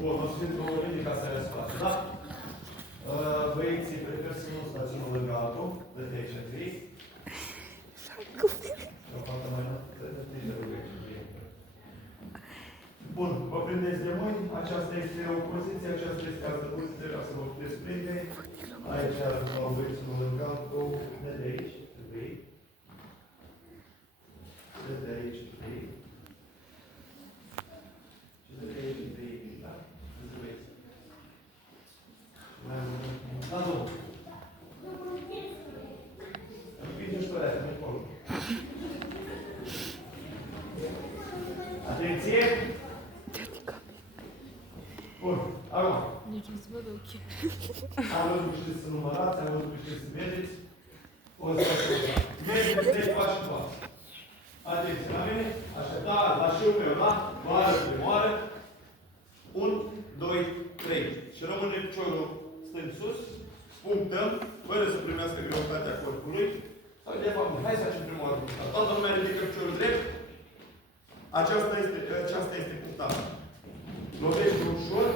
Bun, o să fiți două linii ca să le spațiu, da? Băieții prefer să nu stați unul lângă altul, de aici în trei. O fată mai bun, vă prindeți de mâini, aceasta este o poziție, aceasta este altă poziție, vreau să vă puteți prinde. Aici vă băieți unul lângă altul, de aici, trei. De aici, trei. Și de aici, trei, da? Da, domnul. Împinge-și pe aia, nu-i acolo. Atenție! Bun, acum. Nici nu se văd ochii. Am văzut că știți să numărați, am văzut că știți să mergeți. O să faceți. Mergeți, 3 pași în pas. Atenție, la mine. Așa, da, la șiul meu, da? Moară, primoară. 1, 2, 3. Și rămâne piciorul stând sus. Punctăm, fără să primească greutatea corpului. Sau de fapt, hai să facem prima oară. Toată lumea ridică piciorul drept. Aceasta este punctarea. Lovește ușor.